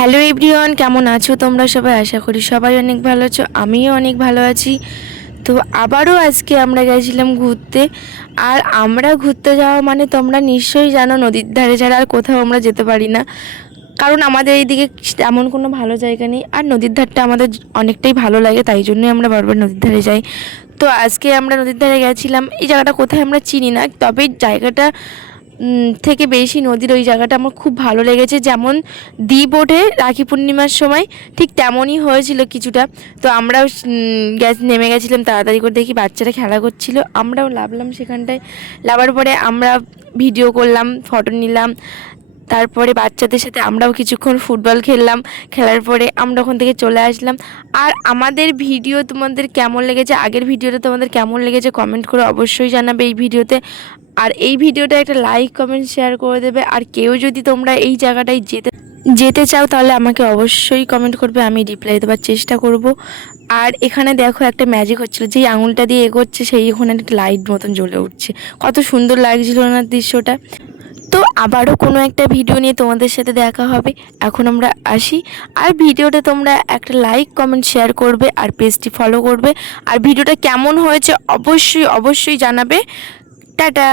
Hello everyone, কেমন আছো তোমরা সবাই? আশা করি সবাই অনেক ভালো আছো, আমিও অনেক ভালো আছি। তো আবারও আজকে আমরা গেছিলাম ঘুরতে। আর আমরা ঘুরতে যাওয়া মানে তোমরা নিশ্চয়ই জানো, নদীর ধারে ছাড়া আর কোথাও আমরা যেতে পারি না। কারণ আমাদের এইদিকে এমন কোনো ভালো জায়গা নেই, আর নদীর ধারটা আমাদের অনেকটাই ভালো লাগে, তাই জন্যই আমরা বারবার নদীর ধারে যাই। তো আজকে আমরা নদীর ধারে গেছিলাম। এই জায়গাটা কোথায় আমরা চিনি না, তবে জায়গাটা থেকে বেশি নদীর ওই জায়গাটা আমার খুব ভালো লেগেছে। যেমন দ্বীপ ওঠে রাখি পূর্ণিমার সময়, ঠিক তেমনই হয়েছিল কিছুটা। তো আমরাও নেমে গেছিলাম তাড়াতাড়ি করে, দেখি বাচ্চারা খেলা করছিল, আমরাও নামলাম সেখানটায়। নামার পরে আমরা ভিডিও করলাম, ফটো নিলাম। তারপরে বাচ্চাদের সাথে আমরাও কিছুক্ষণ ফুটবল খেললাম। খেলার পরে আমরা ওখান থেকে চলে আসলাম। আর আমাদের ভিডিও তোমাদের কেমন লেগেছে, আগের ভিডিওটা তোমাদের কেমন লেগেছে কমেন্ট করে অবশ্যই জানাবে এই ভিডিওতে। আর এই ভিডিওটা একটা লাইক কমেন্ট শেয়ার করে দেবে। আর কেউ যদি তোমরা এই জায়গাটায় যেতে চাও তাহলে আমাকে অবশ্যই কমেন্ট করবে, আমি রিপ্লাই দেওয়ার চেষ্টা করব। আর এখানে দেখো একটা ম্যাজিক হচ্ছিল, যেই আঙুলটা দিয়ে এগোচ্ছে সেই ওখানে একটা লাইট মতন জ্বলে উঠছে, কত সুন্দর লাগছিল না দৃশ্যটা। তো আবারও কোনো একটা ভিডিও নিয়ে তোমাদের সাথে দেখা হবে। এখন আমরা আসি। আর ভিডিওটা তোমরা একটা লাইক কমেন্ট শেয়ার করবে, আর পেজটি ফলো করবে। আর ভিডিওটা কেমন হয়েছে অবশ্যই অবশ্যই জানাবে। টাটা।